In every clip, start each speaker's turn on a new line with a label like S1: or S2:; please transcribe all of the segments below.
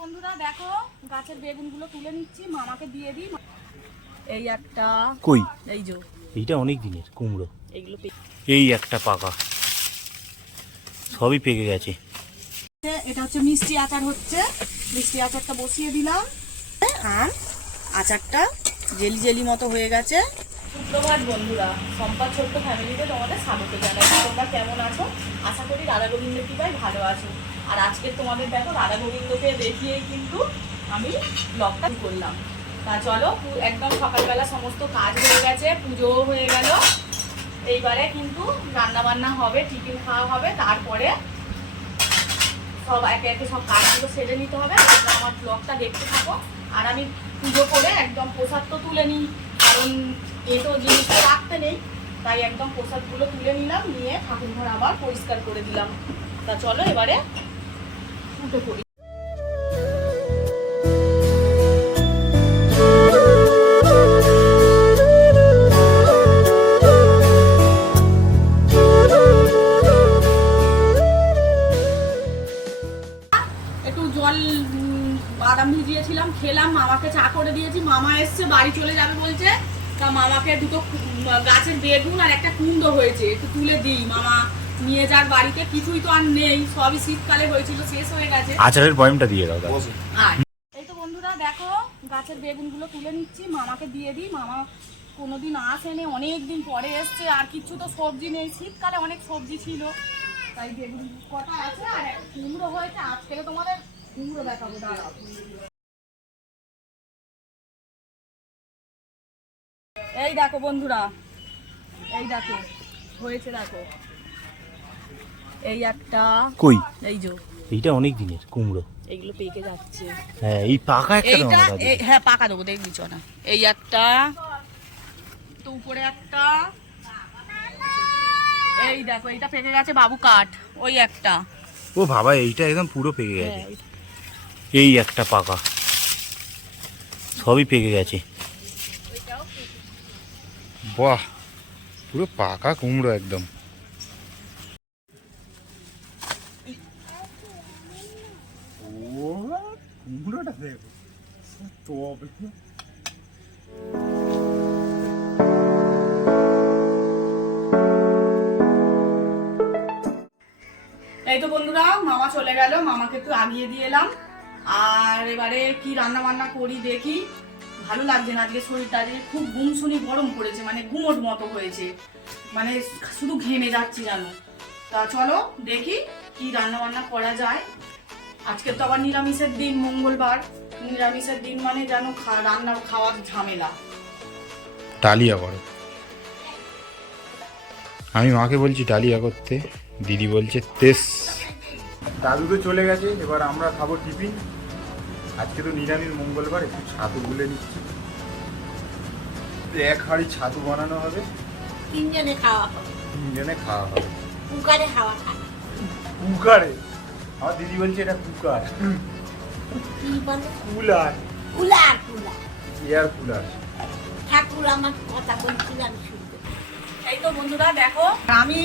S1: বন্ধুরা দেখো গাছের বেগুনগুলো তুলে নিচ্ছি মামাকে দিয়ে দিই। এই একটা
S2: কই?
S1: এই যে।
S2: এইটা অনেক দিনের কুমড়ো।
S1: এইগুলো
S2: এই একটা পাকা। সবই পেকে গেছে।
S1: এটা হচ্ছে মিষ্টি আচার হচ্ছে। মিষ্টি আচারটা বসিয়ে দিলাম। আর আচারটা জেলি জেলি মতো হয়ে গেছে। সুপ্রভাত বন্ধুরা সম্পাদ ছোট্ট ফ্যামিলিতে তোমাদের স্বাগত জানাই। তোমরা কেমন আছো? আশা করি রাধা গোবিন্দ কৃপায় ভালো আছো। আর আজকে তোমাদের দেখো রাধা গোবিন্দকে দেখিয়েই কিন্তু আমি ব্লগটা করলাম। তা চলো একদম সকালবেলা সমস্ত কাজ হয়ে গেছে, পুজোও হয়ে গেল। এইবারে কিন্তু রান্না বান্না হবে, টিফিন খাওয়া হবে, তারপরে সব একে একে সব কাজগুলো সেরে নিতে হবে। আমার ব্লগটা দেখতে থাকো। আর আমি পুজো করে একদম প্রসাদ তো তুলে নিই, কারণ এ তো জিনিস রাখতে নেই। তাই একদম প্রসাদগুলো তুলে নিলাম, নিয়ে ঠাকুর ঘর আবার পরিষ্কার করে দিলাম। তা চলো এবারে উঠে পড়ি একটু জল বাদাম ভিজিয়েছিলাম, খেলাম, মামাকে চা করে দিয়েছি। মামা এসছে, বাড়ি চলে যাবে বলছে। তা মামাকে দুটো গাছের বেগুন আর একটা কুমড়ো হয়েছে, একটু তুলে দিই। মামা নিয়ে যার বাড়িতে কিছুই তো আর নেই সবই শীতকালে হয়েছিল শেষ হয়ে গেছে।
S2: আচারের বয়মটা দিয়ে দাও
S1: এই তো বন্ধুরা দেখো গাছের বেগুনগুলো তুলে নিচ্ছি মামাকে দিয়ে দিই। মামা কোনোদিন আসেনি অনেক দিন পরে এসছে আর কিছু তো সবজি নেই। শীতকালে অনেক সবজি ছিল তাই বেগুন কটা আছে আর কুমড়ো হয়েছে। আজকে তোমাদের কুমড়ো দেখাবো দাঁড়াও। এই দেখো বন্ধুরা এই দেখো হয়েছে দেখো। এই একটা।
S2: কই?
S1: এই যে।
S2: এইটা অনেক দিনের কুমড়ো।
S1: এইগুলো পেকে যাচ্ছে।
S2: হ্যাঁ এই পাকা একটা
S1: এইটা এই- হ্যাঁ পাকা দেবো দেখবি না। এই একটা তো উপরে একটা। এই দেখো এইটা পেকে গেছে বাবু কাঠ ওই একটা।
S2: ও বাবা এইটা একদম পুরো পেকে গেছে।
S1: হ্যাঁ, এই-
S2: এই একটা পাকা। সবই পেকে গেছে। বাহ পুরো পাকা কুমড়ো একদম। কুমড়োটা দেখো
S1: এই তো বন্ধুরা, মামা চলে গেল, মামাকে একটু আগিয়ে দিয়ে এলাম। আর এবারে কি রান্না বান্না করি দেখি। ভালো লাগছে না আজকে শরীরটা, আজকে খুব গুমসুনি গরম পড়েছে মানে গুমোট মতো হয়েছে। মানে শুধু ঘেমে যাচ্ছি জানো তা চলো দেখি কি রান্না বান্না করা যায়। আজকে তো আবার নিরামিষের দিন মঙ্গলবার। নিরামিষের দিন মানে যেন রান্না খাওয়ার ঝামেলা।
S2: ডালিয়া করো। আমি মাকে বলছি ডালিয়া করতে। দিদি বলছে তেস। দাদু তো চলে গেছে এবার আমরা খাব টিফিন। আজকে তো নিরামিষ মঙ্গলবার একটু ছাতু গুলে নিচ্ছি। এক হাঁড়ি ছাতু বানানো হবে।
S3: তিনজনে খাওয়া হবে।
S2: তিনজনে খাওয়া হবে।
S3: কুকারে খাওয়া খায়।
S2: কুকারে? আমার দিদি বলছে এটা কুকার।
S3: কি বলে?
S2: Cooler.
S3: Cooler cooler.
S2: Air cooler?
S3: ঠাকুর আমার কথা বলছিলাম শুনতে
S1: এই তো বন্ধুরা দেখো আমি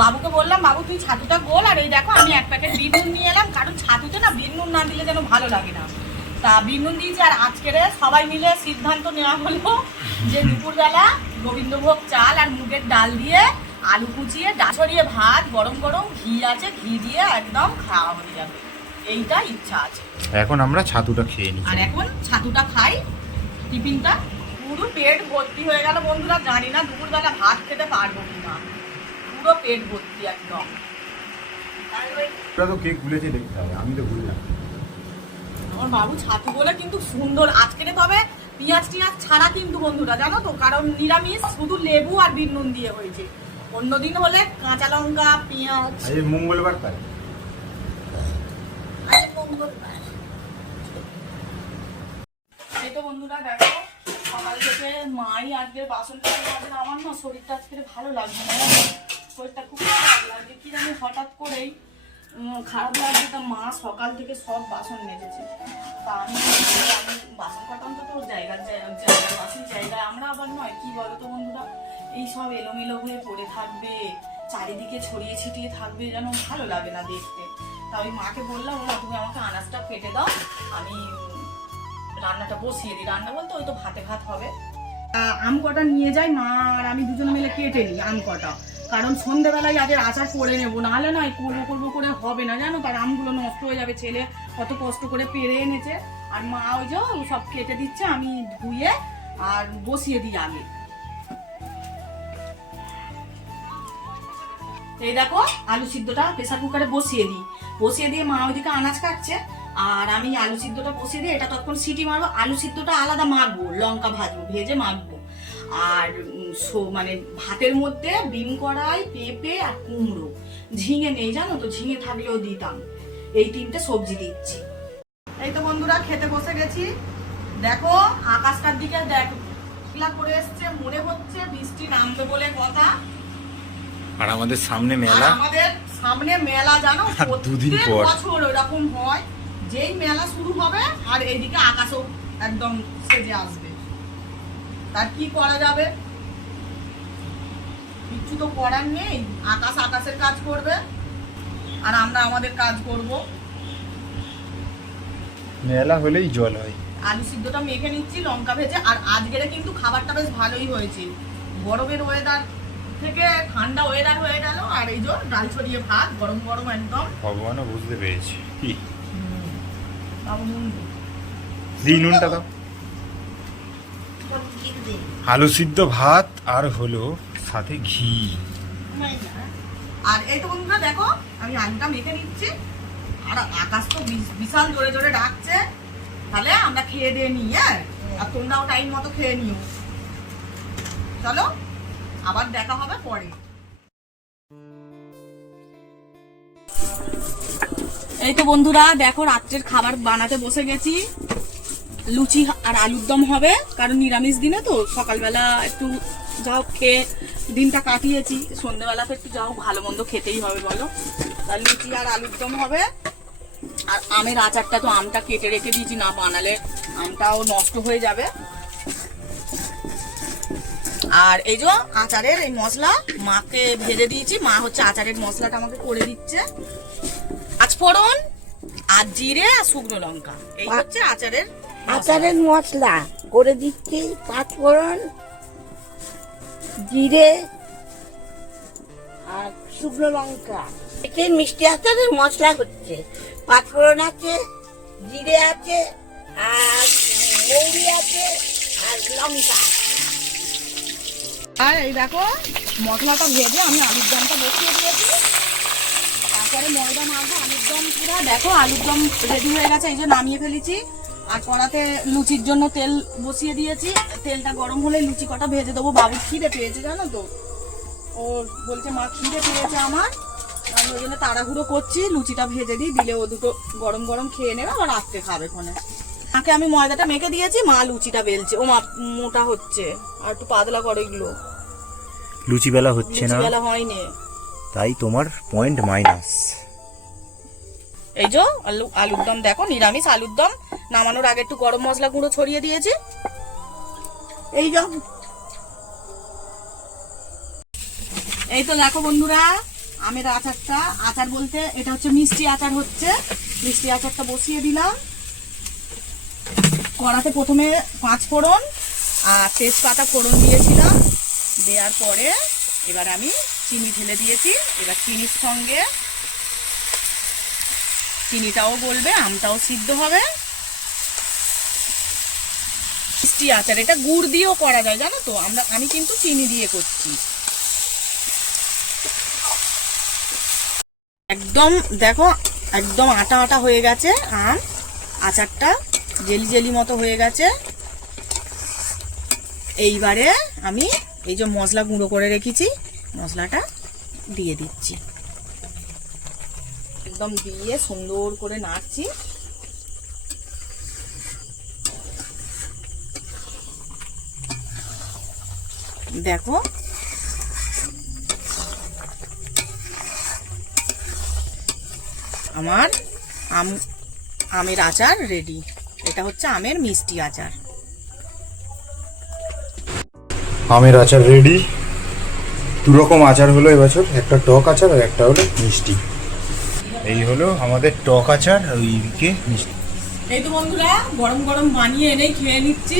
S1: বাবুকে বললাম বাবু তুই ছাতুটা গোল। আর এই দেখো আমি এক প্যাকেট বিট নুন নিয়ে এলাম। কারণ ছাতুতে না বিট নুন না দিলে যেন ভালো লাগে না। তা বিট নুন দিয়েছি আর আজকের সবাই মিলে সিদ্ধান্ত নেওয়া হলো যে দুপুরবেলা গোবিন্দভোগ চাল আর মুগের ডাল দিয়ে আলু কুচিয়ে ডাল ছড়িয়ে ভাত গরম গরম ঘি আছে ঘি দিয়ে একদম খাওয়া হয়ে যাবে। এইটা ইচ্ছা আছে।
S2: এখন আমরা ছাতুটা খেয়ে নিই
S1: আর এখন ছাতুটা খাই। টিফিনটা পুরো পেট ভর্তি হয়ে গেল বন্ধুরা জানি না দুপুরবেলা ভাত খেতে পারব কিনা পুরো পেট ভর্তি একদম।
S2: তো কে গুলেছে দেখতে হবে আমি তো গুললাম
S1: আমার বাবু ছাতু বলে কিন্তু সুন্দর আজকে তবে পেঁয়াজ টিয়াজ ছাড়া কিন্তু বন্ধুরা জানো তো? কারণ নিরামিষ শুধু লেবু আর বিট নুন দিয়ে হয়েছে। অন্যদিন হলে কাঁচা লঙ্কা পেঁয়াজ।
S2: আজ মঙ্গলবার তাই।
S3: আজ মঙ্গলবার।
S1: এই তো বন্ধুরা দেখো সকাল থেকে মাই আজকে বাসন টাসন আমার না শরীরটা আজকে ভালো লাগছে না শরীরটা খুব খারাপ লাগছে। কি জানি হঠাৎ করেই খারাপ লাগছে তা মা সকাল থেকে সব বাসন মেজেছে। তা আমি আমি বাসন কাটান তো তোর জায়গার জায়গা জায়গা বাসন জায়গায় আমরা আবার নয় কি বলো তো বন্ধুরা? এই সব এলোমেলো হয়ে পড়ে থাকবে, চারিদিকে ছড়িয়ে ছিটিয়ে থাকবে, যেন ভালো লাগে না দেখতে। তা ওই মাকে বললাম, ওরা, তুমি আমাকে আনাজটা কেটে দাও, আমি রান্নাটা বসিয়ে দিই। রান্না বলতে ওই তো ভাতে ভাত হবে। আম কটা নিয়ে যাই, মা আর আমি দুজন মিলে কেটে নিই আম কটা। কারণ সন্ধ্যেবেলায় আগে আচার করে নেব, নাহলে না করব করব করে হবে না, জানো? তার আমগুলো নষ্ট হয়ে যাবে, ছেলে কত কষ্ট করে পেরে এনেছে। আর মা ওই যে সব কেটে দিচ্ছে, আমি ধুয়ে আর বসিয়ে দিই আগে। এই দেখো, আলু সিদ্ধটা প্রেসার কুকারে বসিয়ে দিই। বসিয়ে দিয়ে মা ওইদিকে আনাজ কাটছে, আর আমি আলু সিদ্ধটা বসিয়ে দিয়ে এটা তখন সিটি মারবো। আলু সিদ্ধটা আলাদা মাখবো, লঙ্কা ভাজবো, ভেজে মাখবো। আর মানে ভাতের মধ্যে বিম কড়াই, পেঁপে আর কুমড়ো। ঝিঙে নেই, জানো তো? ঝিঙে থাকলেও দিতাম। এই তিনটে সবজি দিচ্ছি। এই তো বন্ধুরা, খেতে বসে গেছি। দেখো, আকাশটার দিকে দেখ করে এসছে, মনে হচ্ছে বৃষ্টি নামবে বলে কথা।
S2: আর আমাদের সামনে মেলা।
S1: আমাদের সামনে মেলা জানো?
S2: দুদিন পর।
S1: বছর এরকম হয়। যেই মেলা শুরু হবে আর এইদিকে আকাশও একদম সেজে আসবে। তার কি করা যাবে? কিছু তো করার নেই। আকাশ আকাশের কাজ করবে আর আমরা আমাদের কাজ করব।
S2: মেলা হলেই জল হয়।
S1: আলু সিদ্ধটা মেখে নিচ্ছি লঙ্কা ভেজে আর আজকের কিন্তু খাবারটা বেশ ভালোই হয়েছে। গরমের ওয়েদার থেকে ঠান্ডা ওয়েদার হয়ে গেল আর এই যে ডাল ছড়িয়ে ভাত গরম গরম একদম।
S2: ভগবানও বুঝতে পেরেছে। কি নুনটা দাও।
S3: সব ঘি দে।
S2: আলু সিদ্ধ ভাত আর হলো সাথে ঘি।
S1: আর এই তো বন্ধুরা দেখো আমি আলুটা মেখে নিচ্ছি। আর আকাশ তো বিশ- বিশাল জোরে জোরে ডাকছে। তাহলে আমরা খেয়ে দিয়ে নিই হ্যাঁ? আর তোমরাও টাইম মতো খেয়ে নিও। চলো। আবার দেখা হবে পরে। এই তো বন্ধুরা, দেখো রাত্রের খাবার বানাতে বসে গেছি। লুচি আর আলুর দম হবে, কারণ নিরামিষ দিনে তো সকালবেলা একটু যাও খেয়ে দিনটা কাটিয়েছি। সন্ধ্যেবেলা তো একটু যাও ভালো মন্দ খেতেই হবে বলো। আর লুচি আর আলুর দম হবে। আর আমের আচারটা তো আমটা কেটে রেখে দিয়েছি, না বানালে আমটাও নষ্ট হয়ে যাবে। আর এই যে আচারের এই মশলা মাকে ভেজে দিয়েছি। মা হচ্ছে আচারের মশলাটা আমাকে করে দিচ্ছে। আজফোড়ন আর জিরে আর শুকনো লঙ্কা। এই হচ্ছে আচারের
S3: আচারের মশলা। করে দিচ্ছি পাঁচফোড়ন জিরে আর শুকনো লঙ্কা। এতে মিষ্টি আচারের মশলা হচ্ছে। পাঁচফোড়ন আছে জিরে আছে আর মৌরি আছে আর লঙ্কা।
S1: আর এই দেখো, মশলাটা ভেজে আমি আলুর দমটা বসিয়ে দিয়েছি। তারপরে ময়দা মাখবো আলুর দম পুরো। দেখো, আলুর দম রেডি হয়ে গেছে, এই যে নামিয়ে ফেলেছি। আর কড়াতে লুচির জন্য তেল বসিয়ে দিয়েছি। তেলটা গরম হলে লুচি কটা ভেজে দেবো। বাবু খিদে পেয়েছে, জানো তো? ও বলছে, মা, খিদে পেয়েছে আমার। আমি ওই জন্য তাড়াহুড়ো করছি, লুচিটা ভেজে দিই, দিলে ও দুটো গরম গরম খেয়ে নেবে, আবার রাত্রে খাবে ফোনে। মাকে আমি ময়দাটা মেখে দিয়েছি মা লুচিটা বেলছে। ও মা মোটা হচ্ছে আর একটু পাতলা করে এগুলো।
S2: লুচি বেলা হচ্ছে না।
S1: বেলা হয়নি।
S2: তাই তোমার পয়েন্ট মাইনাস।
S1: এই যে আলু আলুর দম দেখো নিরামিষ আলুর দম। নামানোর আগে একটু গরম মশলা গুঁড়ো ছড়িয়ে দিয়েছি। এই যে। এই তো দেখো বন্ধুরা আমের আচারটা আচার বলতে এটা হচ্ছে মিষ্টি আচার হচ্ছে। মিষ্টি আচারটা বসিয়ে দিলাম। কড়াতে প্রথমে পাঁচ ফোড়ন আর তেজপাতা ফোড়ন দিয়েছিলাম। দেওয়ার পরে এবার আমি চিনি ঢেলে দিয়েছি। এবার চিনির সঙ্গে চিনিটাও গলবে, আমটাও সিদ্ধ হবে। মিষ্টি আচার, এটা গুড় দিয়েও করা যায়, জানো তো? আমরা, আমি কিন্তু চিনি দিয়ে করছি। একদম, দেখো, একদম আটা আটা হয়ে গেছে আম, আচারটা। জেলি জেলি মতো হয়ে গেছে। এইবারে আমি এই যে মশলা গুঁড়ো করে রেখেছি, মশলাটা দিয়ে দিচ্ছি। একদম দিয়ে সুন্দর করে নাড়ছি। দেখো। আমার আম, আমের আচার রেডি এটা হচ্ছে আমের মিষ্টি আচার।
S2: আমের আচার রেডি দু রকম আচার হলো এবছর একটা টক আচার আর একটা হলো মিষ্টি। এই হলো আমাদের টক আচার আর ওইদিকে মিষ্টি।
S1: এই তো বন্ধুরা গরম গরম বানিয়ে এনেই খেয়ে নিচ্ছি।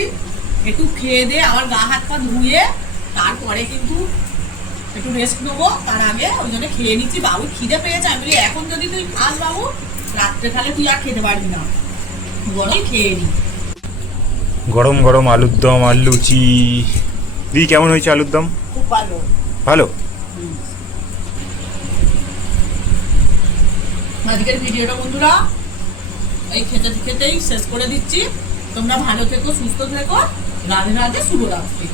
S1: একটু খেয়ে দিয়ে আবার গা হাত পা ধুয়ে তারপরে কিন্তু একটু রেস্ট নেব। তার আগে ওই জন্য খেয়ে নিচ্ছি। বাবু খিদে পেয়েছে। আমি বলি এখন যদি তুই খাস বাবু রাত্রে তাহলে তুই আর খেতে পারবি না। গরম খেয়ে
S2: গরম গরম আলুর দম আর লুচি। দিদি কেমন হয়েছে আলুর দম?
S3: খুব ভালো।
S2: ভালো?
S1: আজকের ভিডিওটা বন্ধুরা এই খেতে খেতেই শেষ করে দিচ্ছি। তোমরা ভালো থেকো সুস্থ থেকো। রাধে রাধে শুভরাত্রি।